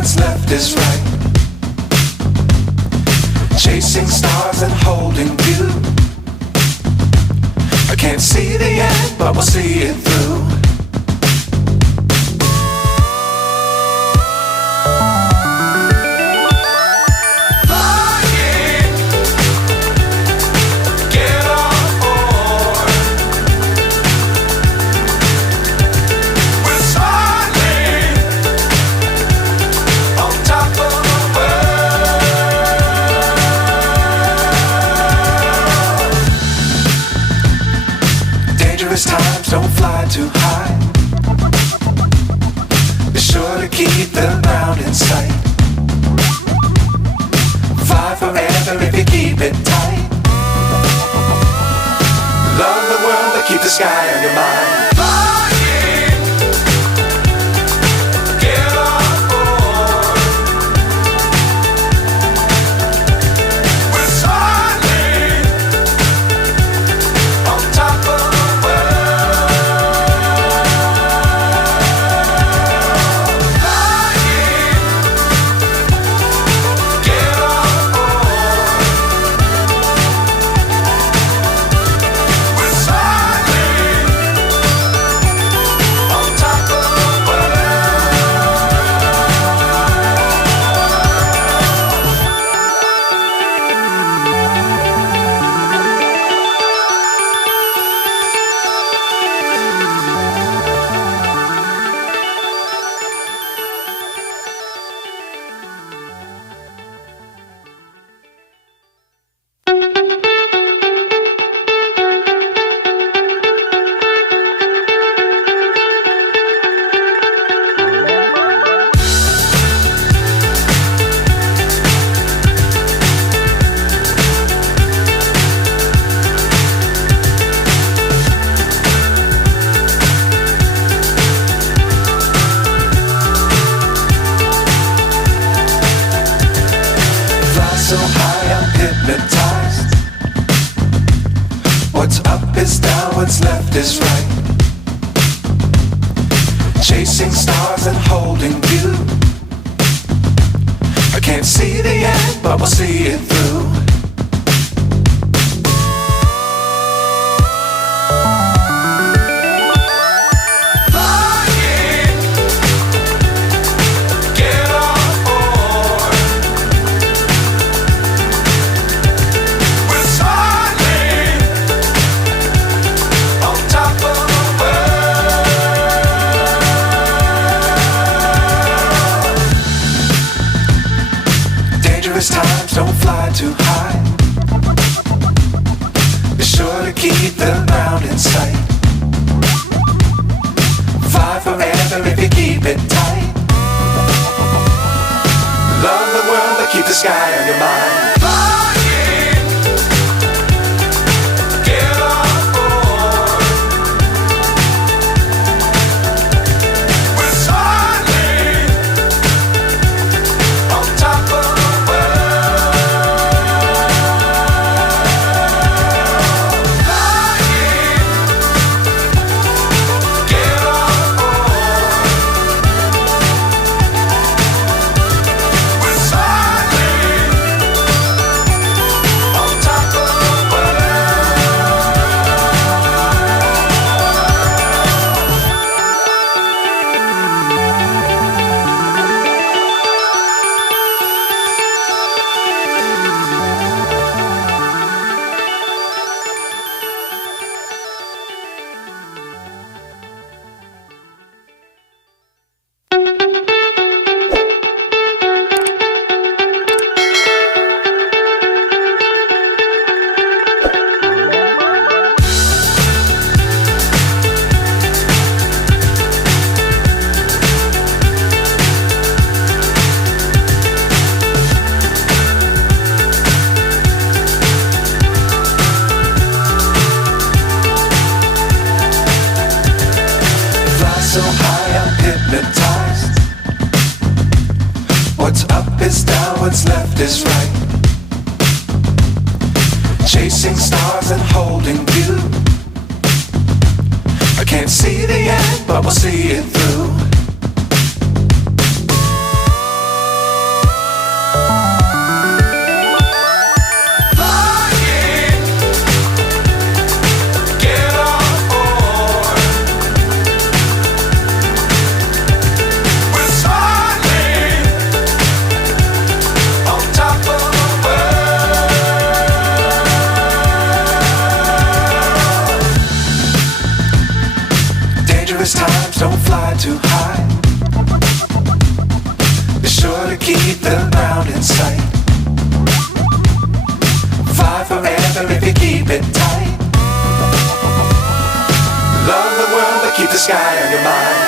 what's left is right. Chasing stars and holding you. I can't see the end, but we'll see it through. Times don't fly too high. Be sure to keep the ground in sight. Fly forever if you keep it tight. Love the world but keep the sky on your mind. So high I'm hypnotized. What's up is down, what's left is right. Chasing stars and holding you. I can't see the end, but we'll see it through. Times don't fly too high. Be sure to keep the ground in sight. Fly forever if you keep it tight. Love the world but keep the sky on your mind. So high I'm hypnotized. What's up is down, what's left is right. Chasing stars and holding you. I can't see the end, but we'll see it through. fly too high. Be sure to keep the ground in sight. Fly forever if you keep it tight. Love the world but keep the sky on your mind.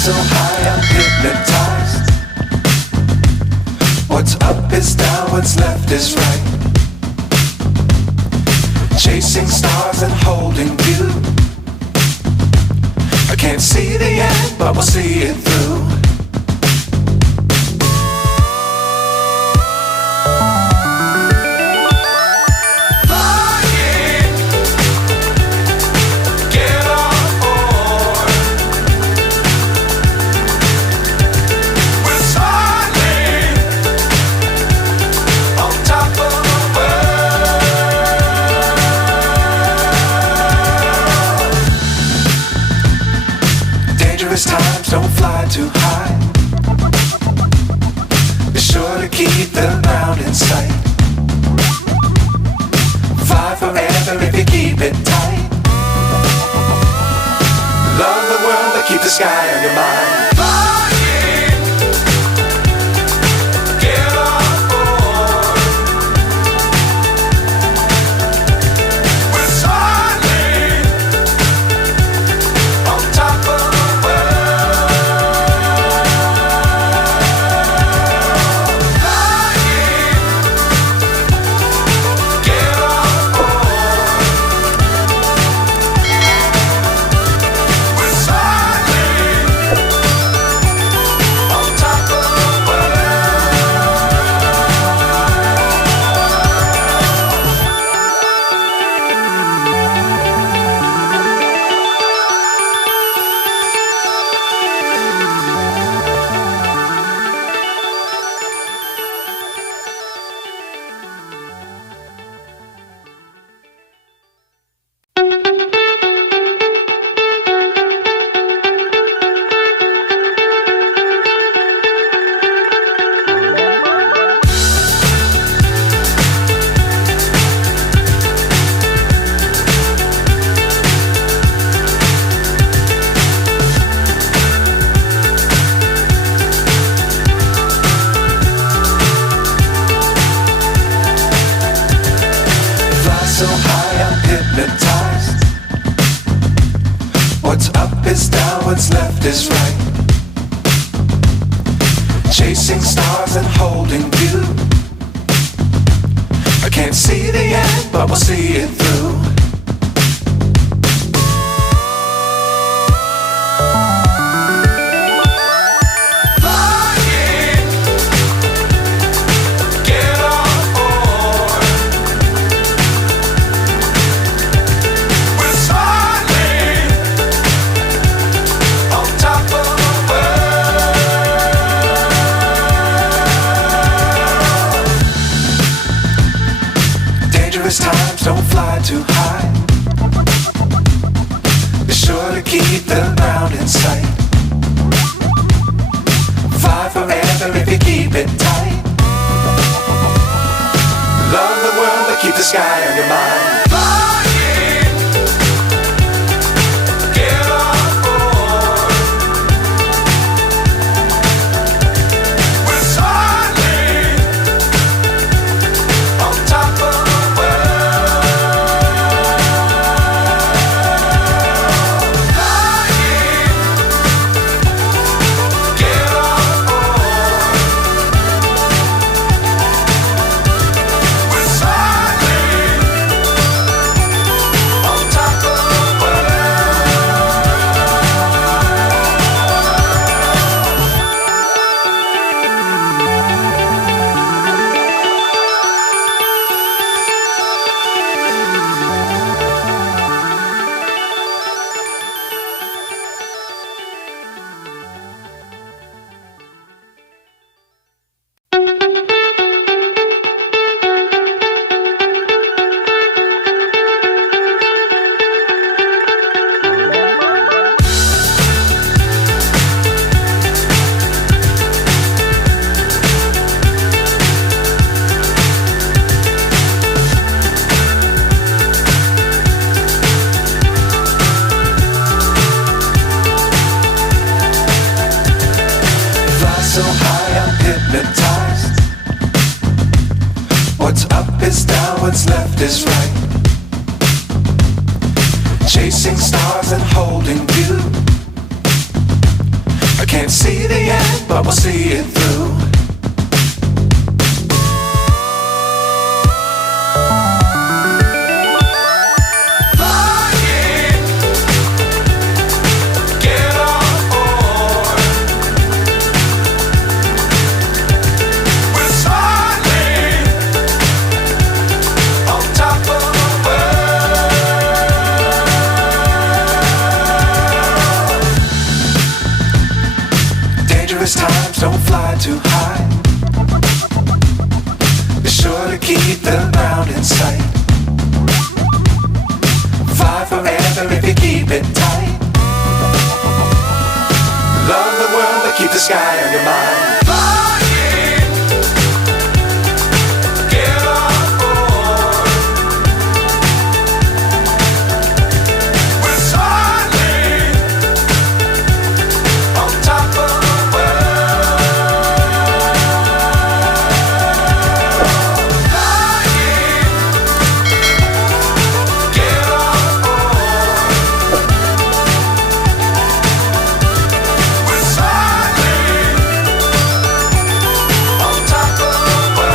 So high I'm hypnotized. What's up is down, what's left is right. Chasing stars and holding you. I can't see the end, but we'll see it through. Times don't fly too high. Be sure to keep the ground in sight. Fly forever if you keep it tight. Love the world but keep the sky on your mind. So high I'm hypnotized. What's up is down, what's left is right. Chasing stars and holding you. I can't see the end, but we'll see it through. Times don't fly too high. Be sure to keep the ground in sight. Fly forever if you keep it tight. Love the world keep the sky on your mind. Flying, get on board. We're soaring on top of the world. Flying, get on board. We're soaring on top of the fly so high I'm hypnotized. What's up is down, what's left is right. Chasing stars and holding you. I can't see the end, but we'll see it through. Flying, get on board. We're soaring on top of the world. Dangerous times, don't fly too high. Be sure to keep the ground in sight. Fly forever if you keep it tight. Love the world, but keep the sky on your mind. Flying, get on board. We're soaring on top of the world. Flying, get on board. We're soaring on top of the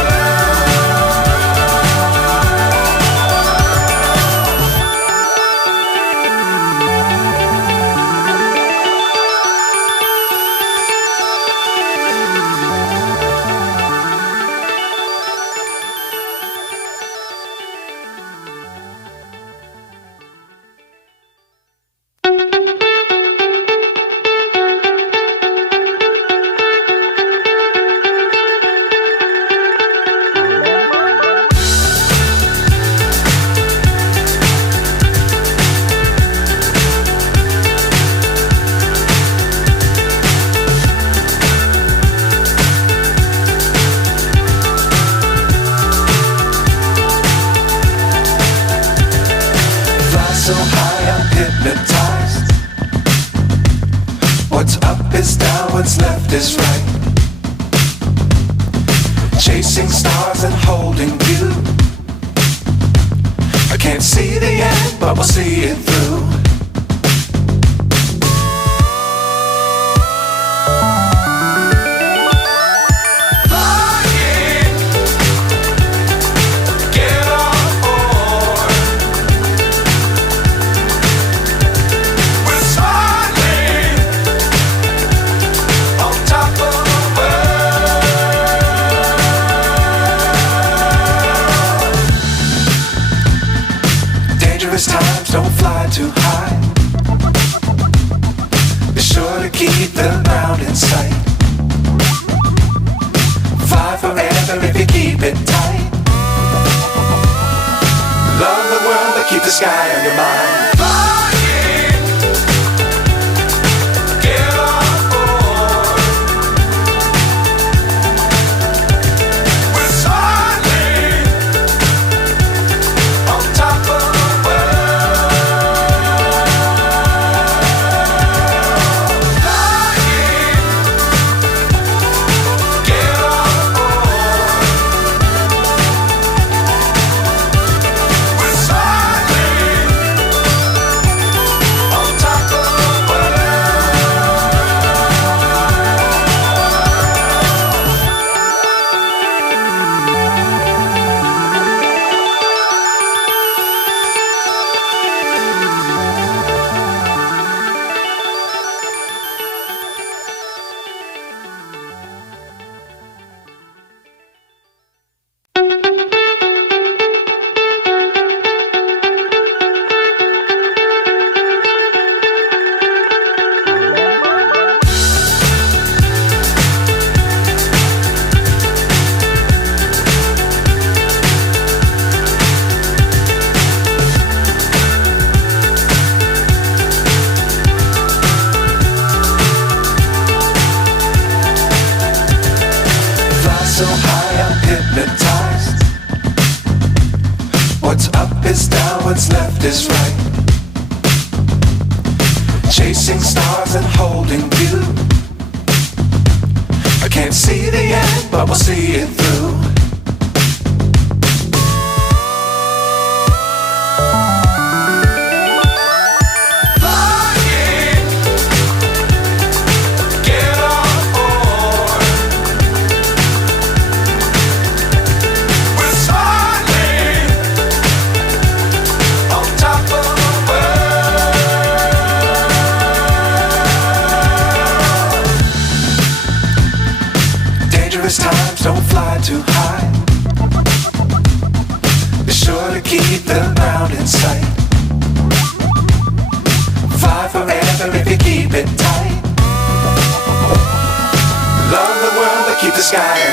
fly so high I'm hypnotized. What's up is down, what's left is right. Chasing stars and holding you. I can't see the end, but we'll see it through. Flying, get on board. We're soaring on top of the world. Dangerous times, don't fly too high. Be sure to keep the ground in sight. Fly forever if you keep it tight. Love the world, but keep the sky on your mind. Flying, get on board. We're soaring What's up is down, what's left is right. Chasing stars and holding you. I can't see the end, but we'll see it through. Times don't fly too high. Be sure to keep the ground in sight. Fly forever if you keep it tight. Love the world but keep the sky